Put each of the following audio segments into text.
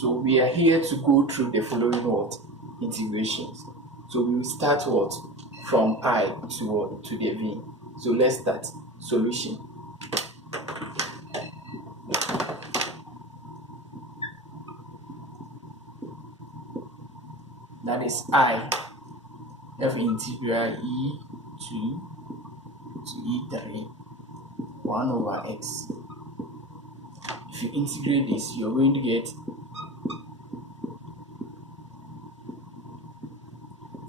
So we are here to go through the following integrations. So we will start from I to the v. So let's start. Solution. That is I of integral e2 to e3 1 over x. If you integrate this, you're going to get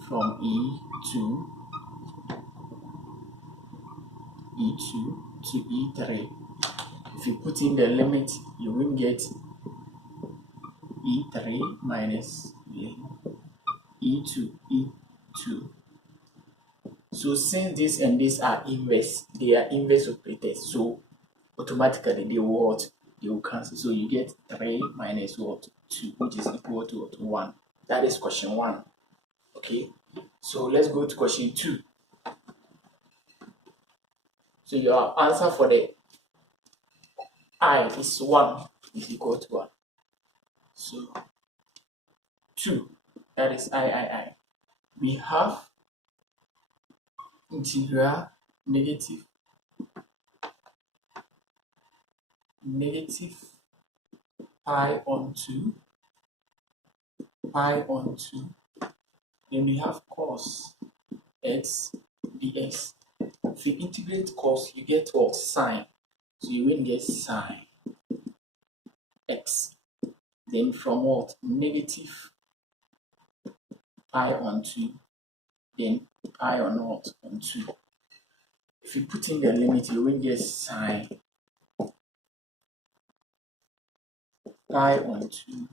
from e2 to e3. If you put in the limit, you will get e3 minus e2. So since this and this are inverse, they are inverse operators, so automatically they will cancel. So you get 3 minus 2, which is equal to 1. That is question 1. Okay, so let's go to question 2. So your answer for the I is 1 is equal to 1. So 2, that is I. We have integral negative pi on 2, then we have cos x dx. If you integrate cos, you get what? Sine. So you will get sine x. Then from what? Negative pi on 2, then pi on what? On 2. If you put in the limit, you will get sine pi on 2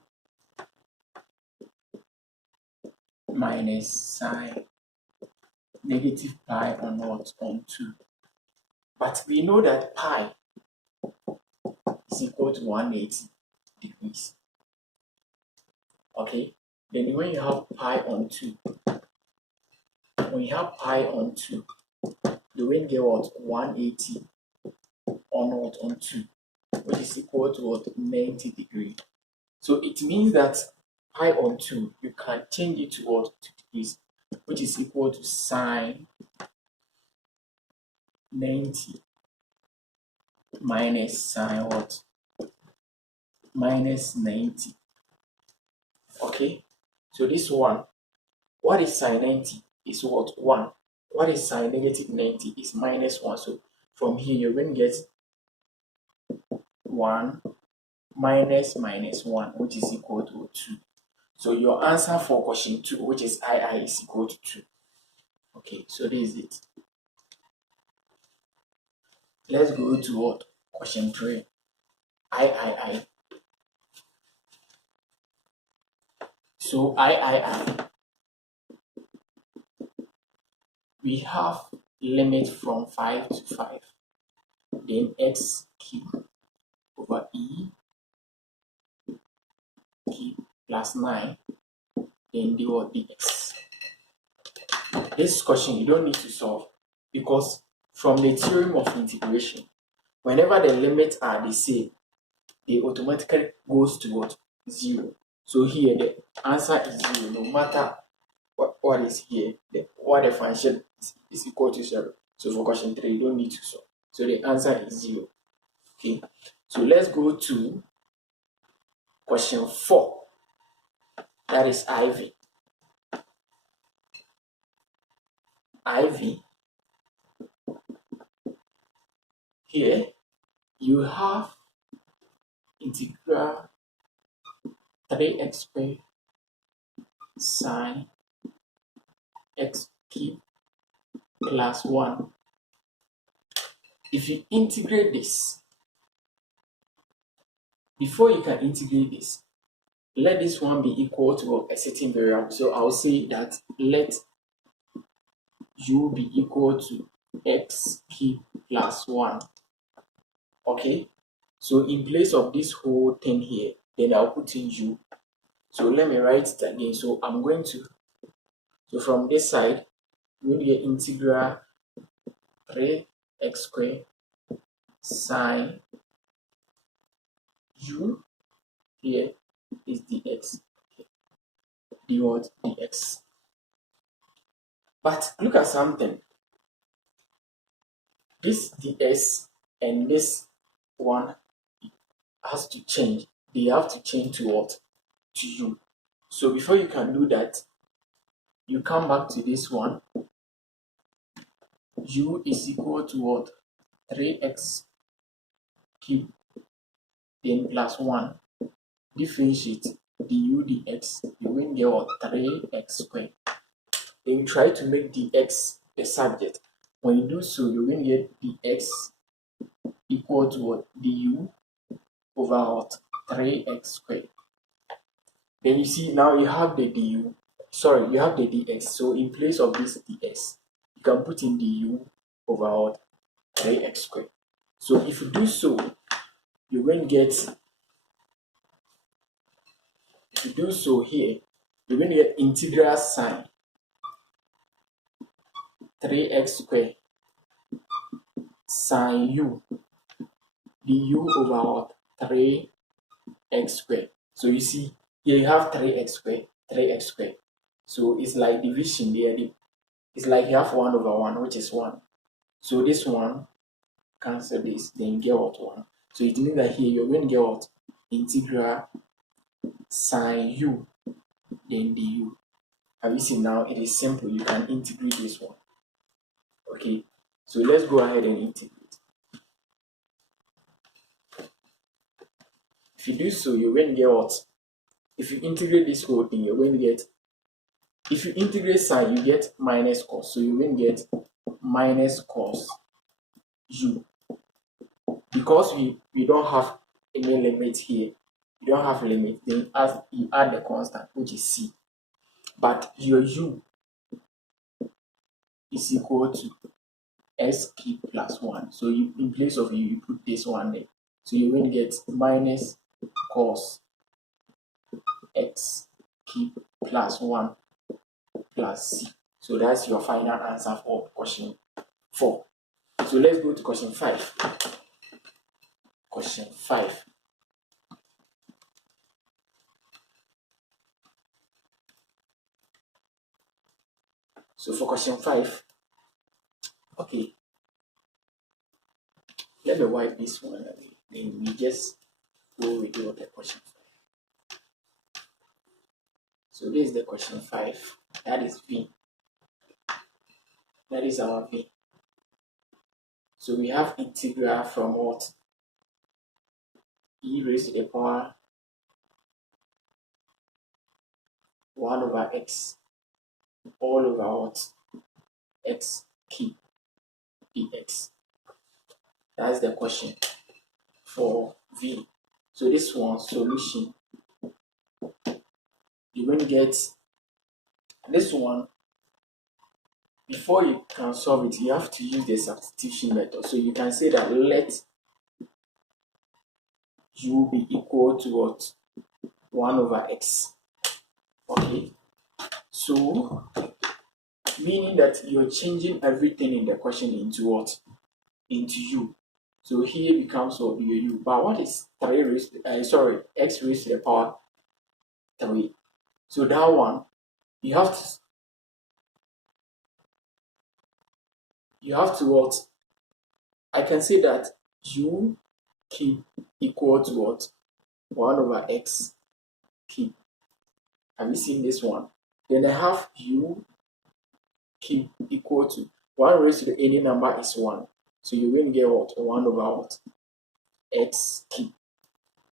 minus sine negative pi on what? On 2. But we know that pi is equal to 180 degrees. Okay, then when you have pi on 2, you will get what? 180 on what? On 2, which is equal to what? 90 degrees. So it means that pi on 2, you can change it to what? 2 degrees, which is equal to sine 90 minus sine what? Minus 90. Okay, so this one, what is sine 90 is what? 1. What is sine negative 90 is minus 1. So from here you're going to get 1 minus 1, which is equal to 2. So your answer for question 2, which is I is equal to 2. Okay, so this is it. Let's go to what? Question 3. I. So I. We have limit from 5 to 5. Then x cube over e cube plus 9. Then dx. This question you don't need to solve, because from the theorem of integration, whenever the limits are the same, they automatically goes to what? 0. So here the answer is 0, no matter what is here, what the function is equal to 0. So for question 3, you don't need to solve. So the answer is 0. Okay, so let's go to question 4. That is IV. Here you have integral 3x squared sine x cube plus 1. If you integrate this, before you can integrate this, let this one be equal to a certain variable. So I'll say that let u be equal to x cube plus 1. Okay, so in place of this whole thing here, then I'll put in u. So let me write it again. So I'm going to, so from this side, we'll get integral 3x squared sine u here is dx, d what dx. But look at something. This ds and this one has to change. They have to change to what? To u. So before you can do that, you come back to this one. U is equal to what? 3x cubed, then plus 1. Differentiate du dx. You will get what? 3x squared. Then you try to make dx the subject. When you do so, you will get dx equal to what? Du over what? 3x squared. Then you see now you have the du. Sorry, you have the dx. So in place of this dx, you can put in du over what? 3x squared. So if you do so, you will get, if you do so here, you're going to get integral sine 3x squared sine u du over what? 3x squared. So you see here you have 3x squared. So it's like division there. It's like you have 1 over 1, which is 1. So this one cancel this, then you get what? 1. So it means that here you're going to get what? Integral sine u then du. Have you seen now? It is simple. You can integrate this one. Okay, so let's go ahead and integrate. If you do so, you're going to get what? If you integrate this whole thing, you're going to get, if you integrate sine, you get minus cos. So you're going to get minus cos u. Because we don't have any limit here, you don't have limit, then as you add the constant, which is c. But your u is equal to s cubed plus 1. So you, in place of u, you put this one there. So you're going to get minus cos x cubed plus 1 plus c. So that's your final answer for question 4. So let's go to question 5. Question 5. So for question 5, okay, let me wipe this one away. Then we just go with the question 5. So this is the question 5. That is V. That is our V. So we have integral from what? E raised to the power 1 over x all over what? X cubed dx. That's the question for V. So this one, solution, you're going to get this one. Before you can solve it, you have to use the substitution method. So you can say that let u be equal to what? 1 over x. Okay. So meaning that you're changing everything in the question into what? Into u. So here becomes what? Your u. But what is 3 raised x raised to the power 3? So that one, you have to what? I can say that u cube equal to what? 1 over x cube. Have you seen this one? Then I have u cube equal to 1 raised to the any number is 1. So you're going to get what? 1 over what? X cube.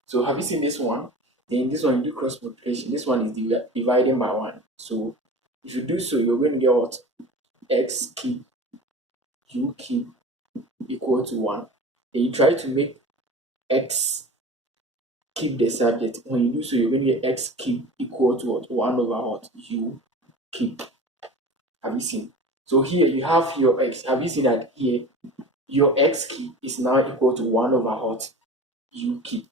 So have you seen this one? Then this one, you do cross multiplication. This one is dividing by 1. So if you do so, you're going to get what? X cube u cube equal to 1. Then you try to make x cube the subject. When you do so, you're going to get x cube equal to what? 1 over what? U cube. Have you seen? So here you have your x. Have you seen that here? Your x cube is now equal to 1 over what? U cube.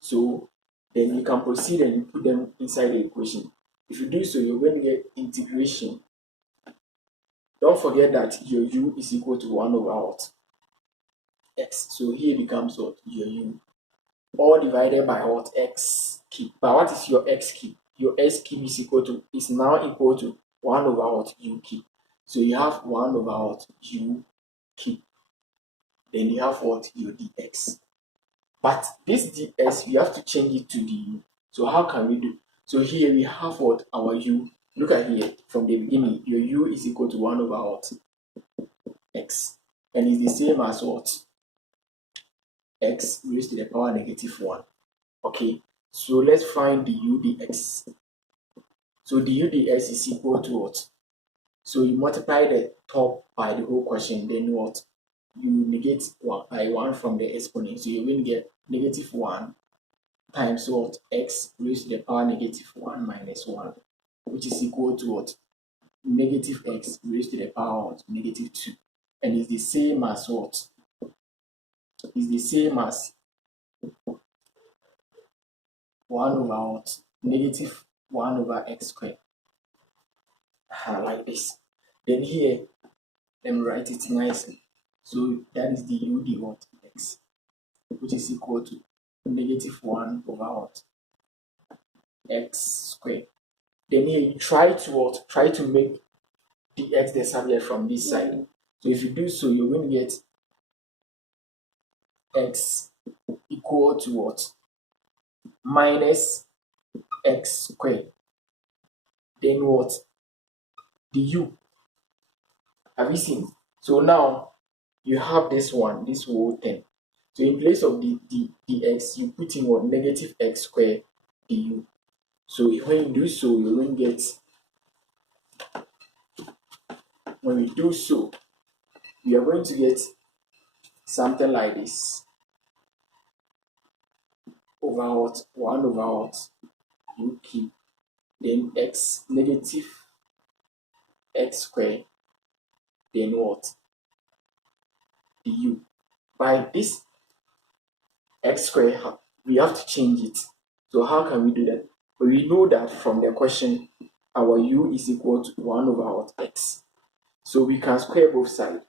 So then you can proceed and you put them inside the equation. If you do so, you're going to get integration. Don't forget that your u is equal to 1 over what? X. So here becomes what? Your u. All divided by what? X. cube. But what is your x cube? Your x cube is now equal to 1 over what? U cube. So you have 1 over what? U cube. Then you have what? Your dx. But this ds, we have to change it to du. So how can we do? So here we have what? Our u. Look at here. From the beginning, your u is equal to 1 over what? X. And it's the same as what? X raised to the power negative 1. Okay. So let's find the u dx. So the u dx is equal to what? So you multiply the top by the whole question, then what? You negate 1 by 1 from the exponent. So you're going to get negative 1 times what? X raised to the power negative 1 minus 1, which is equal to what? Negative x raised to the power of negative 2. And it's the same as what? It's the same as 1 over what? Negative 1 over x squared. Like this. Then here, let me write it nicely. So that is the u d what? X, which is equal to negative 1 over what? X squared. Then here you try to what? Try to make the x the subject from this side. So if you do so, you're going to get x equal to what? Minus x squared. Then what? Du. Have you seen? So now you have this one, this whole thing. So in place of the dx, you put in what? Negative x squared du. So when you do so, you're going to get, when we do so, we are going to get something like this. Over what? 1 over what? U cube. Then x negative x squared. Then what? Du. By this x squared, we have to change it. So how can we do that? We know that from the question, our u is equal to 1 over what? X. So we can square both sides.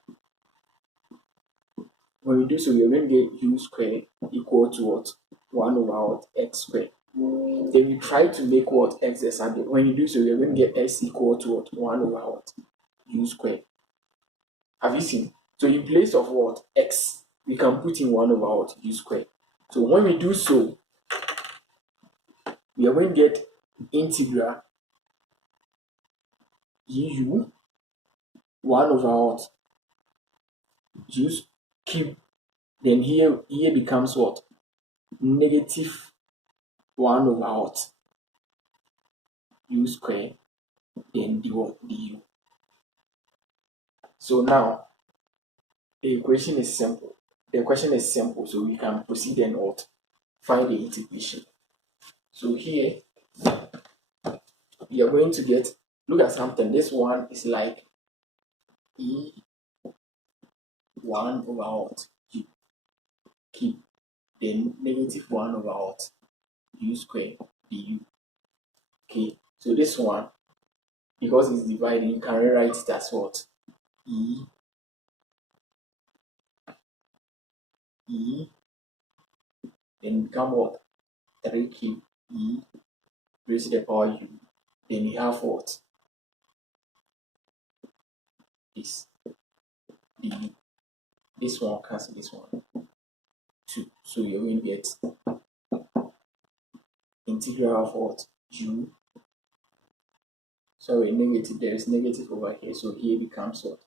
When we do so, we are going to get u squared equal to what? 1 over what? X squared. Then we try to make what? X the subject. When you do so, we are going to get x equal to what? 1 over what? U squared. Have you seen? So in place of what? X, we can put in 1 over what? U squared. So when we do so, we are going to get integral u 1 over what? U cube. Then here becomes what? Negative 1 over what? U squared. Then du. So now the equation is simple. The question is simple, so we can proceed and what? Find the integration. So here we are going to get, look at something. This one is like e 1 over what? U cube. Then negative 1 over what? U squared du. Okay, so this one, because it's divided, you can rewrite it as what? E then become what? 3 cube e raised to the power u. Then you have what? This du. This one cancel this one. 2. So you're going to get integral of what? U. Sorry, negative. There is negative over here. So here becomes what?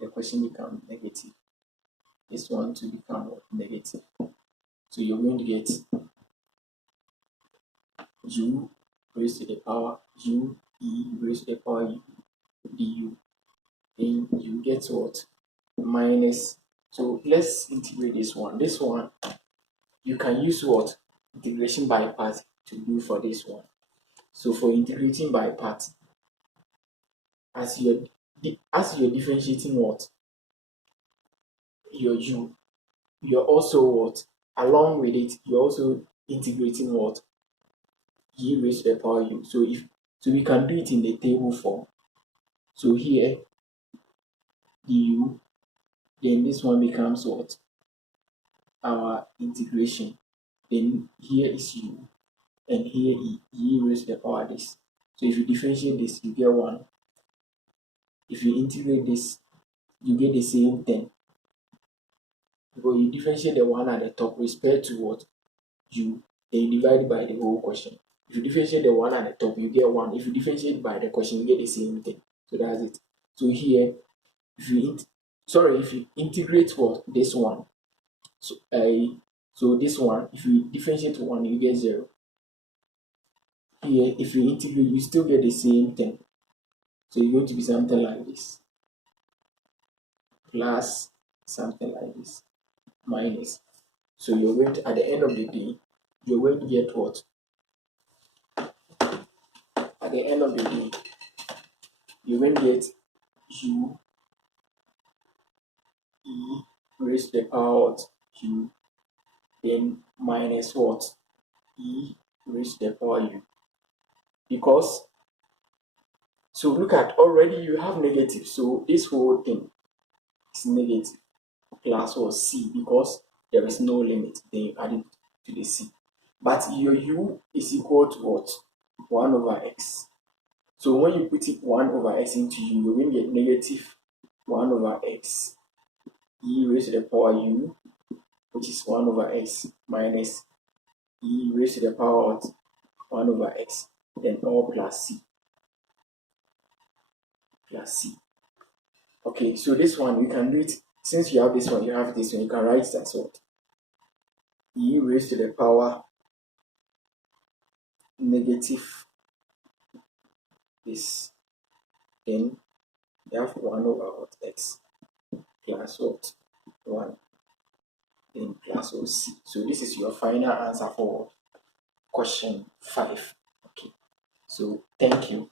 The question becomes negative. This one to become what? Negative. So you're going to get u raised to the power u e raised to the power u du. Then you get what? Minus. So let's integrate this one. This one, you can use what? Integration by part to do for this one. So for integrating by part, as you're differentiating what? Your u, you're also what? Along with it, you're also integrating what? E raised to the power u. So we can do it in the table form. So here du, then this one becomes what? Our integration. Then here is u. and here e raised to the power this. So if you differentiate this, you get 1. If you integrate this, you get the same thing. Because you differentiate the 1 at the top with respect to what? U. Then you divide by the whole question. If you differentiate the 1 at the top, you get 1. If you differentiate by the question, you get the same thing. So that's it. So here, if you integrate what? This one. So this one, if you differentiate 1, you get 0. Here, if you integrate, you still get the same thing. So it's going to be something like this. Plus something like this. Minus. So you're going to, at the end of the day, you're going to get what? At the end of the day, you're going to get u e raised to the power of u, then minus what? E raised to the power u. Because, so look at, already you have negative, so this whole thing is negative plus what? C, because there is no limit, then you add it to the c. But your u is equal to what? 1 over x. So when you put it 1 over x into u, you're going to get negative 1 over x e raised to the power u, which is 1 over x, minus e raised to the power of 1 over x, then all plus c. Plus c. Okay, so this one, you can do it, since you have this one, you have this one, you can write it as what? E raised to the power negative this, then you have 1 over what? X, plus what? 1, then plus what? C. So this is your final answer for question 5. Okay, so thank you.